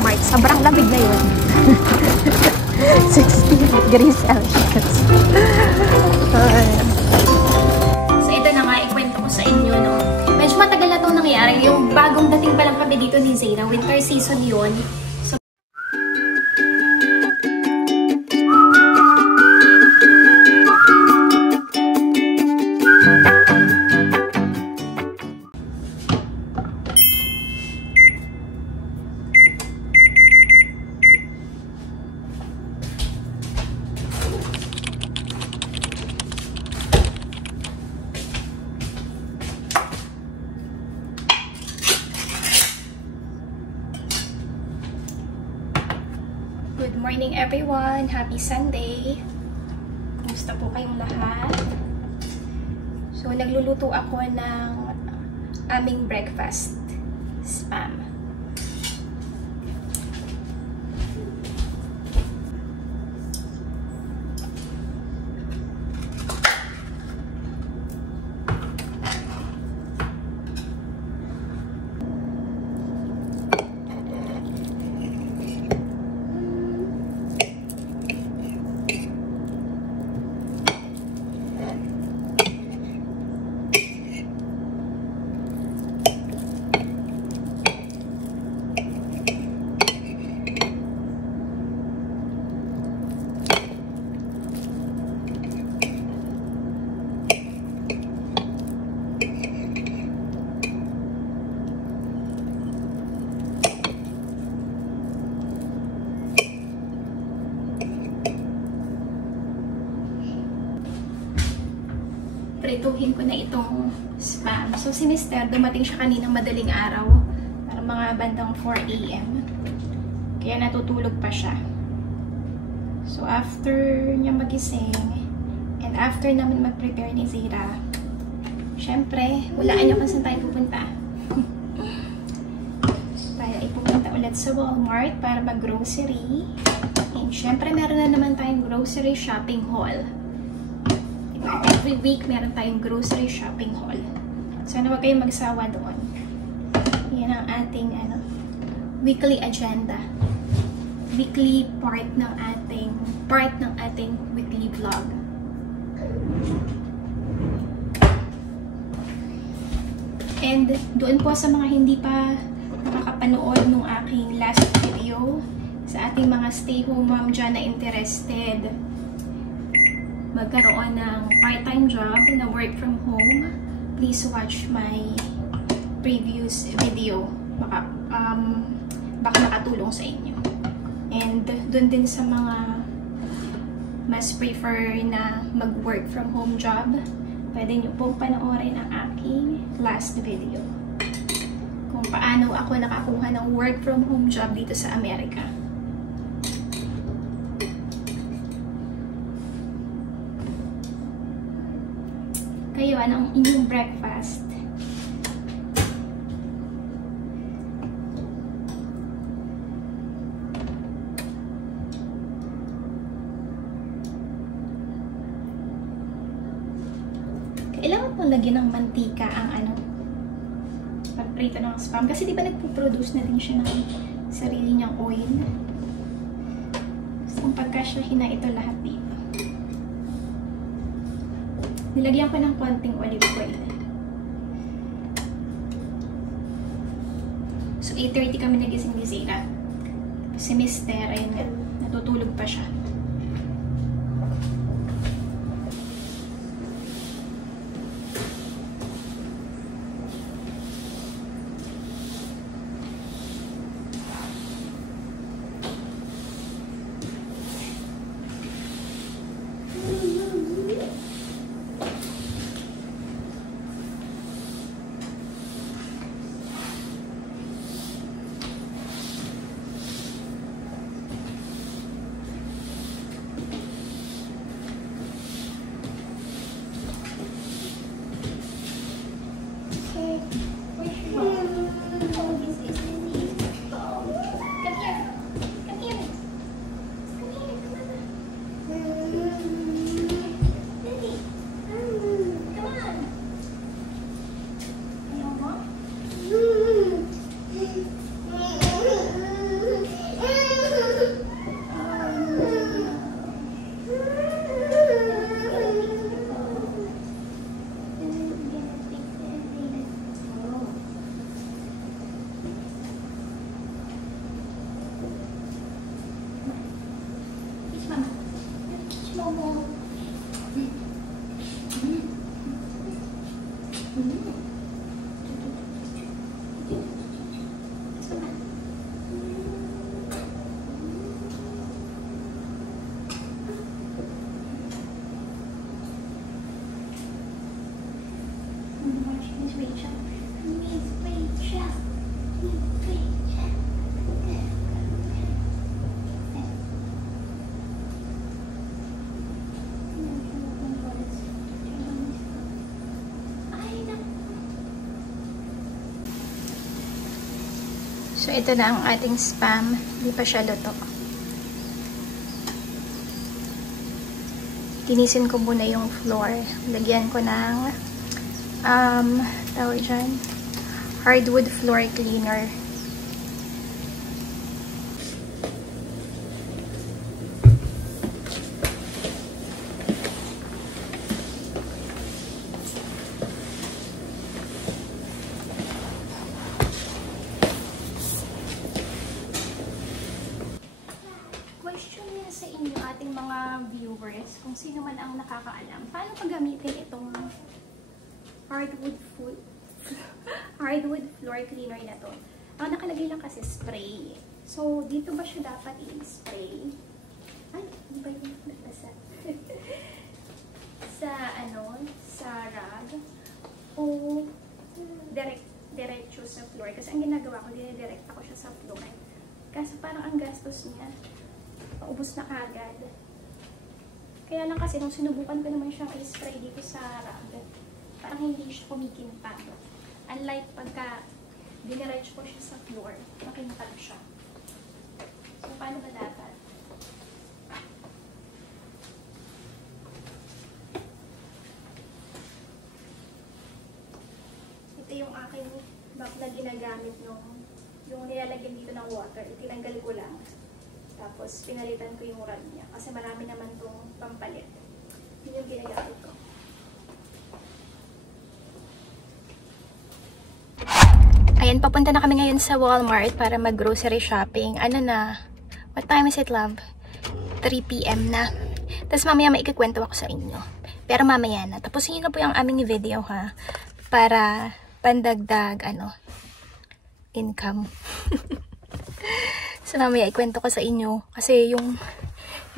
Walmart. Sobrang lamig na yun. 16 degrees Celsius. So ito na nga, ikwento ko sa inyo, no? Medyo matagal na itong nangyari. Yung bagong dating pa lang kami dito ni Zayna. Winter season yun. Good morning everyone! Happy Sunday! Kumusta po kayong lahat? So, nagluluto ako ng aming breakfast. Spam. Prituhin ko na itong spam. So, si Mister, dumating siya kaninang madaling araw. Para mga bandang 4 AM. Kaya natutulog pa siya. So, after niya magising, and after naman mag-prepare ni Zira, syempre, hulaan niyo kung saan tayo pupunta. Tayo ay pupunta ulit sa Walmart para mag-grocery. And syempre, meron na naman tayong grocery shopping haul. Every week, meron tayong grocery shopping haul. Sana wag kayong magsawa doon. Yan ang ating weekly agenda. Weekly part ng ating weekly vlog. And doon po sa mga hindi pa nakakapanood ng aking last video, sa ating mga stay-home mom dyan na interested magkaroon ng part-time job na work from home, please watch my previous video. Baka makatulong sa inyo. And dun din sa mga mas prefer na mag-work from home job, pwede nyo pong panoorin ang aking last video. Kung paano ako nakakuha ng work from home job dito sa Amerika. Kayo, anong inyong breakfast? Kailangan pong lagyan ng mantika ang pagprito ng spam. Kasi di ba nagpo-produce na din siya ng sarili niyang oil? So, pagkasyahin na ito lahat dito. Nilagyan ko ng konting olive oil. So, 8:30 kami nagising ni Zira. Si Mister, ayun nga, natutulog pa siya. Momo. So, ito na ang ating spam. Hindi pa siya luto. Tinisin ko muna yung floor. Lagyan ko ng tawag dyan, hardwood floor cleaner. Viewers, kung sino man ang nakakaalam, paano pagamitin itong hardwood floor cleaner na to. Ang nakalagay lang kasi spray. So, dito ba siya dapat i-spray? Ay, hindi ba yung nagbasa? sa rag? O diretso sa floor? Kasi ang ginagawa ko, dinidirekta ko siya sa floor. Kasi parang ang gastos niya, paubos na kagad. Kaya lang kasi nung sinubukan ko naman siyang i-spray dito sa rag, parang hindi siya kumikinta. Unlike pagka diniretso ko siya sa floor, makinta siya. So, paano ba dapat? Ito yung aking bag na ginagamit yung nilalagyan dito ng water. Itinanggal ko lang. Tapos, pinalitan ko yung rag niya. Kasi marami naman itong pampalit. Yun yung ginagamit ko. Ayan, papunta na kami ngayon sa Walmart para mag-grocery shopping. Ano na? What time is it, love? 3 PM na. Tapos mamaya may ikikwento ako sa inyo. Pero mamaya na. Tapusin nyo na po yung aming video, ha? Para pandagdag, income. So, mamaya ikwento ko sa inyo kasi yung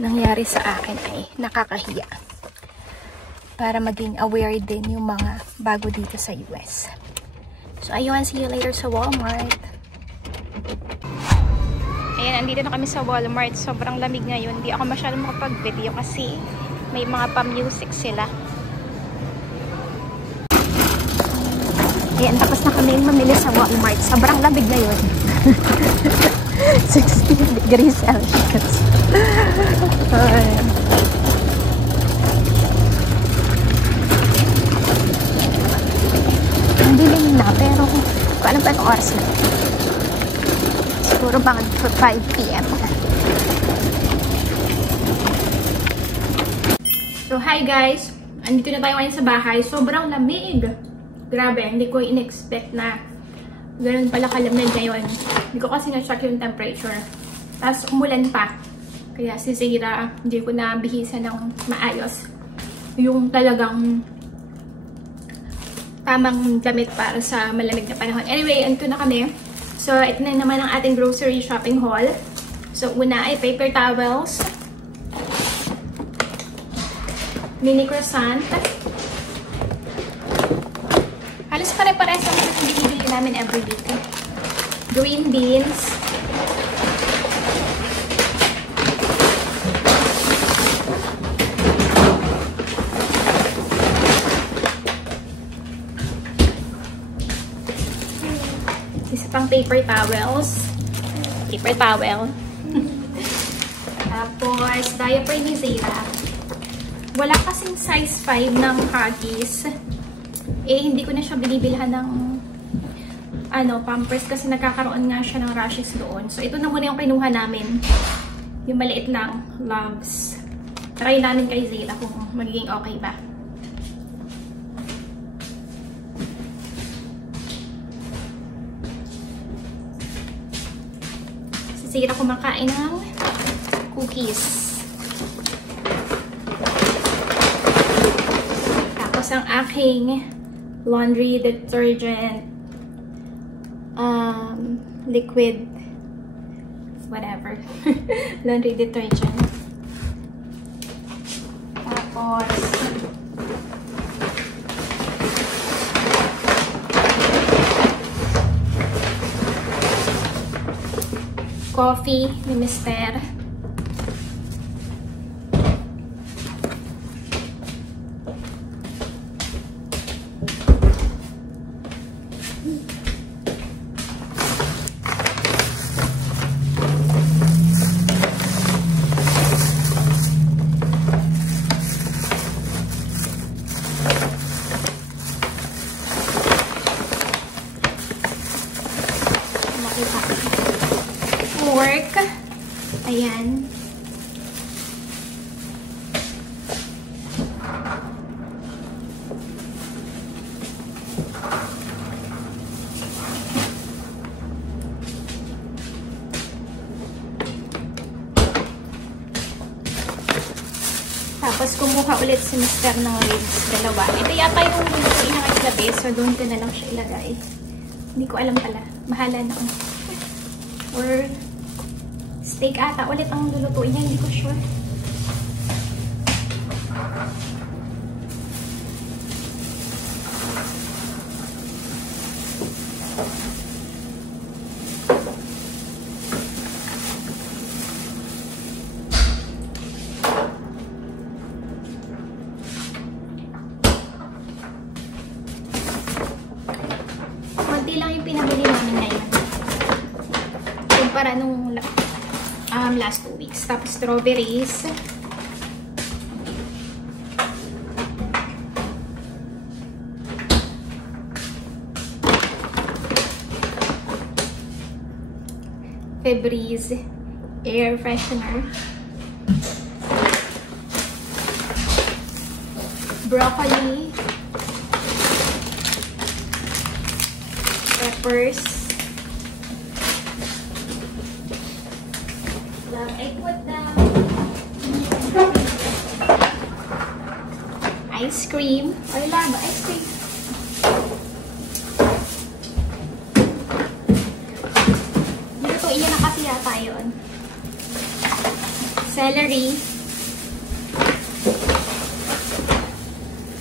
nangyari sa akin ay nakakahiya. Para maging aware din yung mga bago dito sa US. So, ayun, see you later sa Walmart. Ayan, andito na kami sa Walmart. Sobrang lamig ngayon. Hindi ako masyadong makapag-video kasi may mga pa-music sila. Ayan, tapos na kami mamili sa Walmart. Sobrang lamig ngayon. 60 degrees Celsius. Ayan. Ang dilim na, pero kung alam pa yung oras na. Siguro baka 5 PM. So, hi guys! Andito na tayo ngayon sa bahay. Sobrang lamig. Grabe, hindi ko in-expect na ganun pala kalamig ngayon. Hindi ko kasi na-check yung temperature. Tapos umulan pa. Kaya si Zira, hindi ko na bihisa ng maayos. Yung talagang tamang damit para sa malamig na panahon. Anyway, andito na kami. So, ito na naman ang ating grocery shopping haul. So, una ay paper towels. Mini croissant. Halos pare-pares ang binibili namin every week. Green beans. Isa pang paper towels. Paper towel. Tapos, diaper ni Zayla. Wala kasing size 5 ng Huggies. Hindi ko na siya binibilhan ng Pampers kasi nagkakaroon nga siya ng rashes doon. So, ito na muna yung kinuha namin. Yung maliit lang, Loves. Try namin kay Zayla kung magiging okay ba. Si Zayla kumakain ng cookies. ang aking laundry detergent, liquid, whatever, laundry detergent. Tapos, coffee ni Mister. Work. Ayan. Tapos kumuha ulit si Mr. ng ribs, dalawa. Ito yata yung lulutuin ng gabi, so doon ko na lang siya ilagay. Hindi ko alam pala. Bahala na ako. Or steak ata ulit ang lulutuin niya, hindi ko sure. Konti lang yung pinabili namin ngayon. Kumpara nung last 2 weeks. Tapos strawberries. Febreze air freshener. Broccoli. Peppers. I put them ice cream. Or lava ice cream. Dito iyan na kasi yata yun. Celery.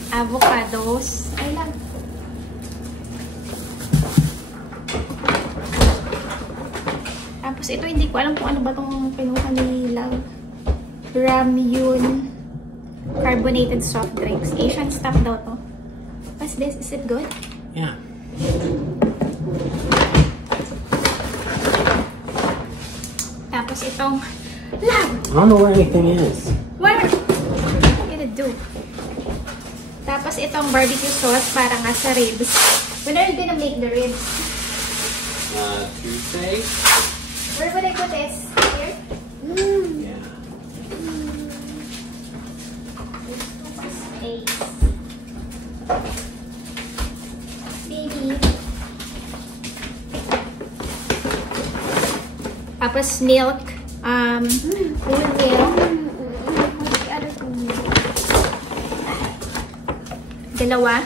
Avocados. Ay lang. Tapos ito, hindi ko alam kung ano ba itong pinuha ni Love. Ramyun carbonated soft drinks. Asian stuff daw to. What's this? Is it good? Yeah. Tapos itong Love! I don't know where anything is. Where? What am I gonna do? Tapos itong barbecue sauce para nga sa ribs. When are you gonna make the ribs? Tuesday? Where would I put this? Here? Yeah. Space. Baby. Tapos milk. Whole milk. What's the other thing? Dalawa.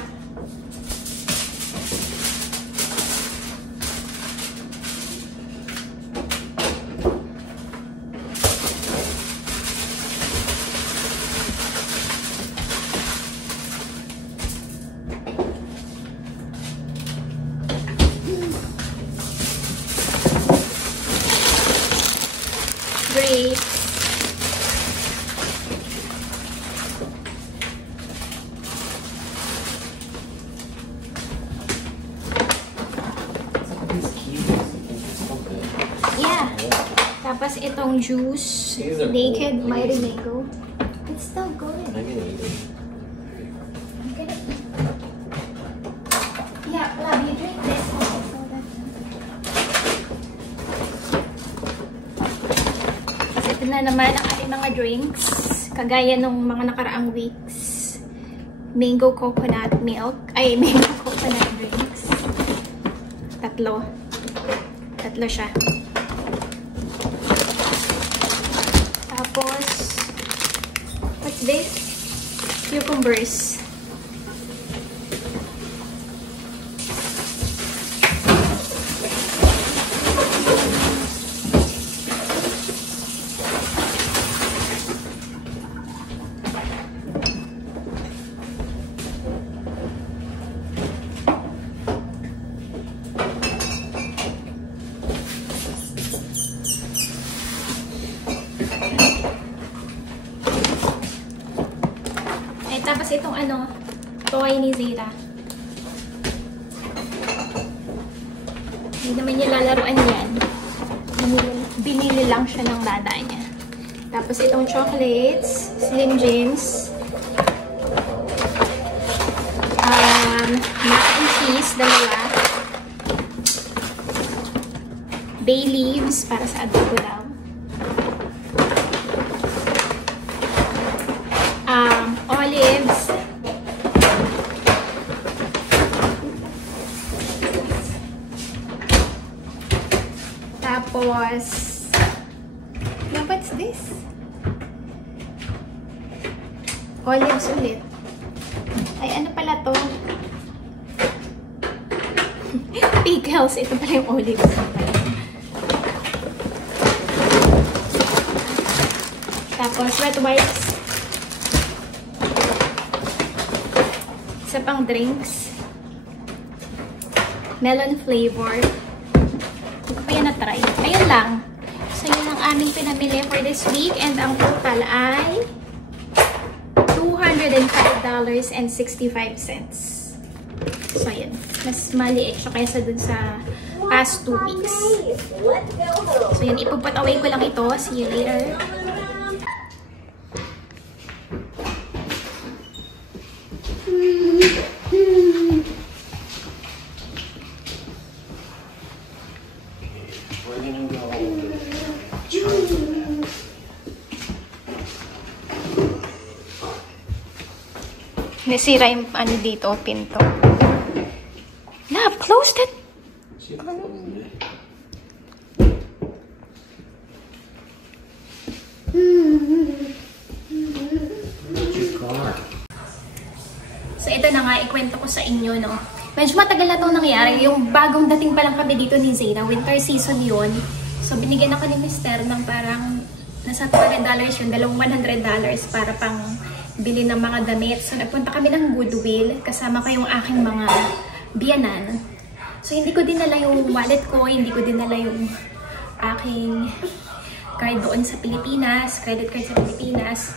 Grapes. Yeah. Tapos itong juice. Naked Mighty Mango. It's still good. I'm gonna eat it. I'm gonna eat. Yeah, Love, you drink this. Ito na naman ang ating mga drinks. Kagaya nung mga nakaraang weeks. Mango coconut milk. Ay, mango coconut drinks. Tatlo siya. Tapos, what's this? Cucumbers. Tapos itong ano, toy ni Zeta. Hindi naman niya lalaruan yan. Binili lang siya ng dada niya. Tapos itong chocolates, Slim Jims. Mac and cheese, dalawa. Bay leaves para sa adobo daw. Olives. Tapos, now what's this? Olives ulit. Ay, ano pala to? Pickles. Ito pala yung olives. Tapos, wet wipes. Isa pang drinks. Melon flavor. Hindi ko pa yan na-try. Ayun lang. So, yun ang aming pinamili for this week. And ang total ay $205.65. So, yun. Mas maliit siya kaysa dun sa past 2 weeks. So, yun. Ipuput away ko lang ito. See you later. Nasira yung ano dito, pinto. Love, close that. So, ito na nga, ikwento ko sa inyo, no. Medyo matagal na itong nangyari. Yung bagong dating pa lang kami dito ni Zeta, winter season yun. So, binigyan ako ni Mister ng parang nasa $200 yun, dalawang $100 para pang bili ng mga damit. So, nagpunta kami ng Goodwill. Kasama ko yung aking mga biyanan. So, hindi ko dinala yung wallet ko. Hindi ko dinala yung aking card doon sa Pilipinas. Credit card sa Pilipinas.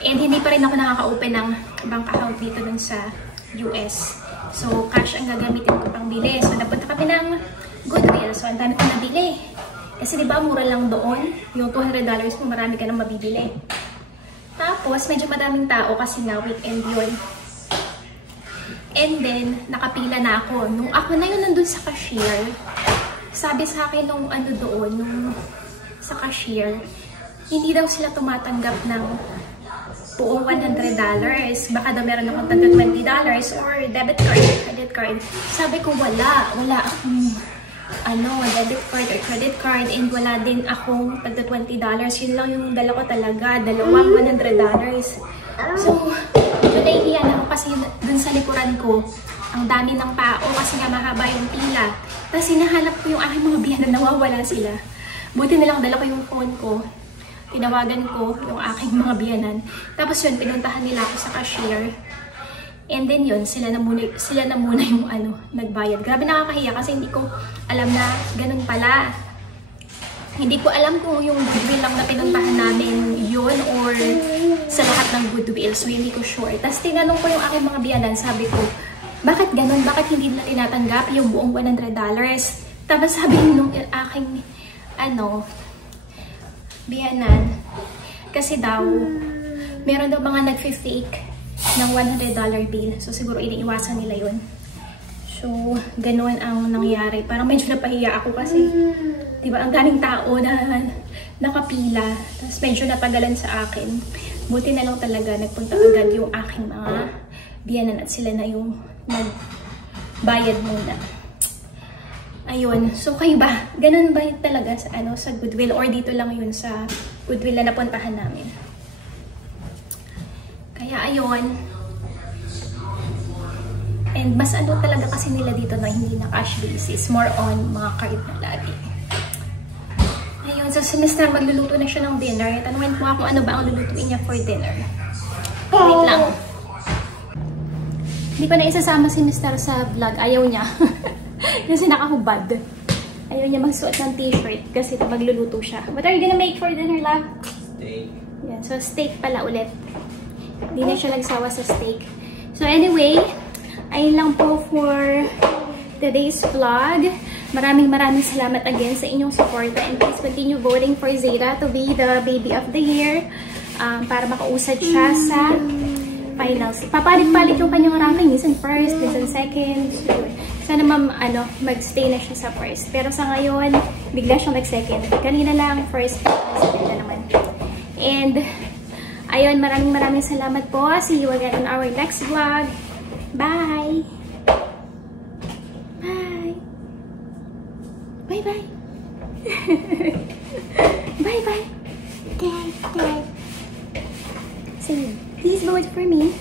And hindi pa rin ako nakaka-open ng bank account dito dun sa US. So, cash ang gagamitin ko pang bili. So, napunta kami ng Goodwill. So, ang dami ko nabili. Kasi diba, mura lang doon. Yung $200 mo, marami ka nang mabibili. Tapos, medyo madaming tao kasi nga weekend yun. And then, nakapila na ako. Nung ako na yun nandun sa cashier, sabi sa akin nung ano doon, nung sa cashier, hindi daw sila tumatanggap ng buong $100. Baka daw meron akong tagda $20 or debit card, credit card. Sabi ko, wala akong debit card or credit card, and wala din akong tagda $20. Yun lang yung dala ko talaga, dalawang $100. So, medyo nahihiya na ako kasi dun sa likuran ko, ang dami ng tao kasi nga mahaba yung pila. Tapos hinahanap ko yung aking mga biyanan, nawawala sila. Buti nilang dala ko yung phone ko. Tinawagan ko yung aking mga biyanan. Tapos yun, pinuntahan nila ako sa cashier. And then yun, sila na muna yung nagbayad. Grabe nakakahiya kasi hindi ko alam na ganun pala. Hindi ko alam kung yung Goodwill lang na pinuntahan namin yun or sa lahat ng Goodwill. So hindi ko sure. Tapos tinanong ko yung aking mga biyanan, sabi ko, bakit ganun? Bakit hindi nila tinatanggap yung buong $100? Tapos sabi nung aking biyanan, kasi daw, meron daw mga nag-fake ng $100 bill. So, siguro iniiwasan nila yun. So, ganun ang nangyari. Parang medyo napahiya ako kasi, diba, ang daming tao na nakapila. Tapos medyo natagalan sa akin. Buti na lang talaga, nagpunta agad yung aking mga biyanan at sila na yung nagbayad muna. Ayun. So, kayo ba? Ganun ba talaga sa Goodwill? Or dito lang yun sa Goodwill na napuntahan namin? Kaya, ayun. And mas talaga kasi nila dito na hindi na cash basis. More on mga card na lagi. Ayun. So, si Mr. magluluto na siya ng dinner. Tanungin ko kung ano ba ang lulutuin niya for dinner. Wait lang. Hindi pa na isasama si Mr. sa vlog. Ayaw niya. Kasi nakahubad. Ayaw niya magsuot ng t-shirt kasi magluluto siya. What are you gonna make for dinner, love? Steak. Yan. So, steak pala ulit. Hindi na siya nagsawa sa steak. So anyway, ayun lang po for today's vlog. Maraming salamat again sa inyong support, and please continue voting for Zayda to be the baby of the year para makausad siya sa finals. Papalit-palit yung kanyang ranking. Minsan first, minsan second. So, sana mag-stay na siya sa first. Pero sa ngayon, bigla siyang nag-second. Kanina lang, first, second na naman. And, ayun, maraming salamat po. See you again on our next vlog. Bye! Bye! Bye-bye! Bye-bye! Say, please vote for me.